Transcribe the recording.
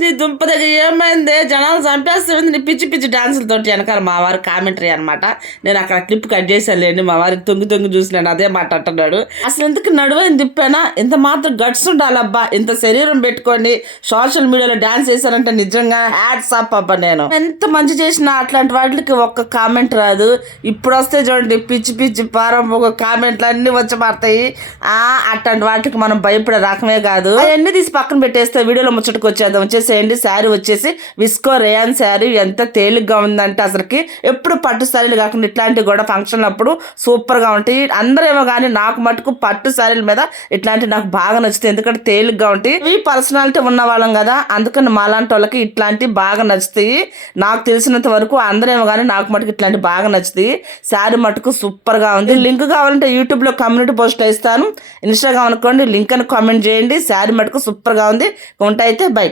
నీ దుంపదగ్గర ఏమైంది జనాలు చంపేస్తుంది నీ పిచ్చి పిచ్చి డాన్సులతోటి వెనకాల మా వారు కామెంటరీ అనమాట. నేను అక్కడ క్లిప్ కట్ చేశానులేండి. మా వారికి తొంగి తొంగి చూసినాడు, అదే మాట అంటున్నాడు. అసలు ఎందుకు నడువని తిప్పానా? ఇంత మాత్రం గట్స్ ఉండాలబ్బా, ఇంత శరీరం పెట్టుకోండి సోషల్ మీడియాలో డాన్స్ చేశారంటే నిజంగా హ్యాట్స్ ఆఫ్ అబ్బా. నేను ఎంత మంచి చేసినా అట్లాంటి వాటికి ఒక్క కామెంట్ రాదు. ఇప్పుడు వస్తే చూడండి పిచ్చి పిచ్చి పారం కామెంట్లు అన్ని వచ్చి పడతాయి. అట్లాంటి వాటికి మనం భయపడే రకమే కాదు. అవన్నీ తీసి పక్కన పెట్టేస్తే వీడియోలో ముచ్చటకు వచ్చేద్దాం. వచ్చేసేయండి. శారీ వచ్చేసి విస్కో రేయాన్ శారీ ఎంత తేలిగ్గా ఉందంటే అసలుకి ఎప్పుడు పట్టు శారీలు కాకుండా ఇట్లాంటివి కూడా ఫంక్షన్ అప్పుడు సూపర్గా ఉంటాయి. అందరేమో కానీ నాకు మటుకు పట్టు శారీల మీద ఇట్లాంటివి నాకు బాగా నచ్చుతాయి. ఎందుకంటే తేలిగ్గా ఉంటాయి. ఇవి పర్సనాలిటీ ఉన్న వాళ్ళం కదా, అందుకని మాలాంటి వాళ్ళకి ఇట్లాంటివి బాగా నచ్చుతాయి. నాకు తెలిసినంత వరకు అందరేమో కానీ నాకు మటుకు ఇట్లాంటివి బాగా నచ్చుతాయి. శారీ మటుకు సూపర్గా ఉంది. లింక్ కావాలంటే యూట్యూబ్లో కమ్యూనిటీ పోస్ట్లో ఇస్తాను. ఇన్స్టాగ్రామ్ అనుకోండి, లింక్ అని కామెంట్ చేయండి. శారీ మటుకు సూపర్గా ఉంది. ఉంటాయితే బై.